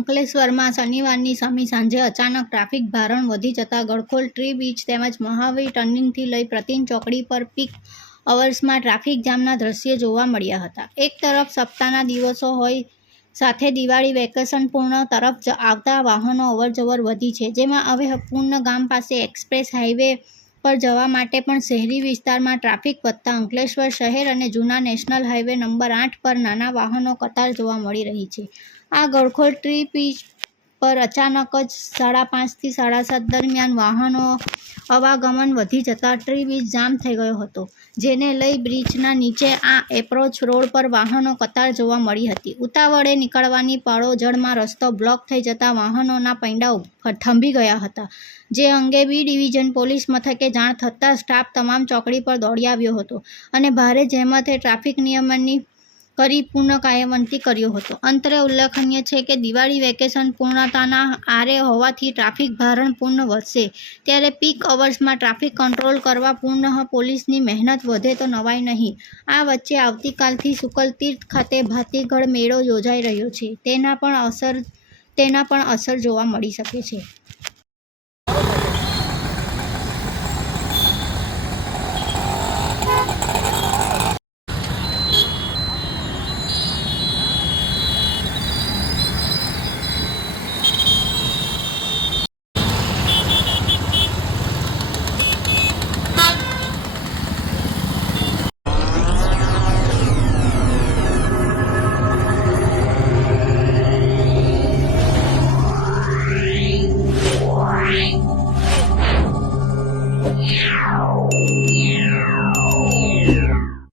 અંકલેશ્વરમાં શનિવારની સમી સાંજે અચાનક ટ્રાફિક ભારણ વધી જતાં ગળખોલ ટ્રી બીચ તેમજ મહાવીર ટર્નિંગથી લઈ પ્રતિન ચોકડી પર પીક અવર્સમાં ટ્રાફિક જામના દ્રશ્યો જોવા મળ્યા હતા. એક તરફ સપ્તાહના દિવસો હોય સાથે દિવાળી વેકેશન પૂર્ણ તરફ આવતા વાહનો અવરજવર વધી છે. જેમાં હવે પૂર્ણ ગામ પાસે એક્સપ્રેસ હાઈવે પર જવા માટે પણ શહેરી વિસ્તારમાં ટ્રાફિક વધતા અંકલેશ્વર શહેર અને જૂના નેશનલ હાઈવે નંબર આઠ પર નાના વાહનો કતાર જોવા મળી રહી છે. આ ગળખોલ ટ્રી પીચ પર અચાનક જ સાડા પાંચથી સાડા સાત દરમિયાન વાહનો અવાગમન વધી જતાં ટ્રી બ્રિજ જામ થઈ ગયો હતો, જેને લઈ બ્રિજના નીચે આ એપ્રોચ રોડ પર વાહનો કતાર જોવા મળી હતી. ઉતાવળે નીકળવાની પાળો જળમાં રસ્તો બ્લોક થઈ જતાં વાહનોના પૈંડા થંભી ગયા હતા, જે અંગે બી ડિવિઝન પોલીસ મથકે જાણ થતાં સ્ટાફ તમામ ચોકડી પર દોડી આવ્યો હતો અને ભારે જહેમતે ટ્રાફિક નિયમનની કરી પૂર્ણ કર્યો હતો. અંતરે ઉલ્લેખનીય છે કે દિવાળી વેકેશન પૂર્ણતાના આરે હોવાથી ટ્રાફિક ભારણ પૂર્ણ વધશે. ત્યારે પીક અવર્સમાં ટ્રાફિક કંટ્રોલ કરવા પૂર્ણ પોલીસની મહેનત વધે તો નવાય નહીં. આ વચ્ચે આવતીકાલથી શુકલતીર્થ ખાતે ભાતીગળ મેળો યોજાઈ રહ્યો છે. તેના પણ અસર તેના પણ અસર જોવા મળી શકે છે. Yeah.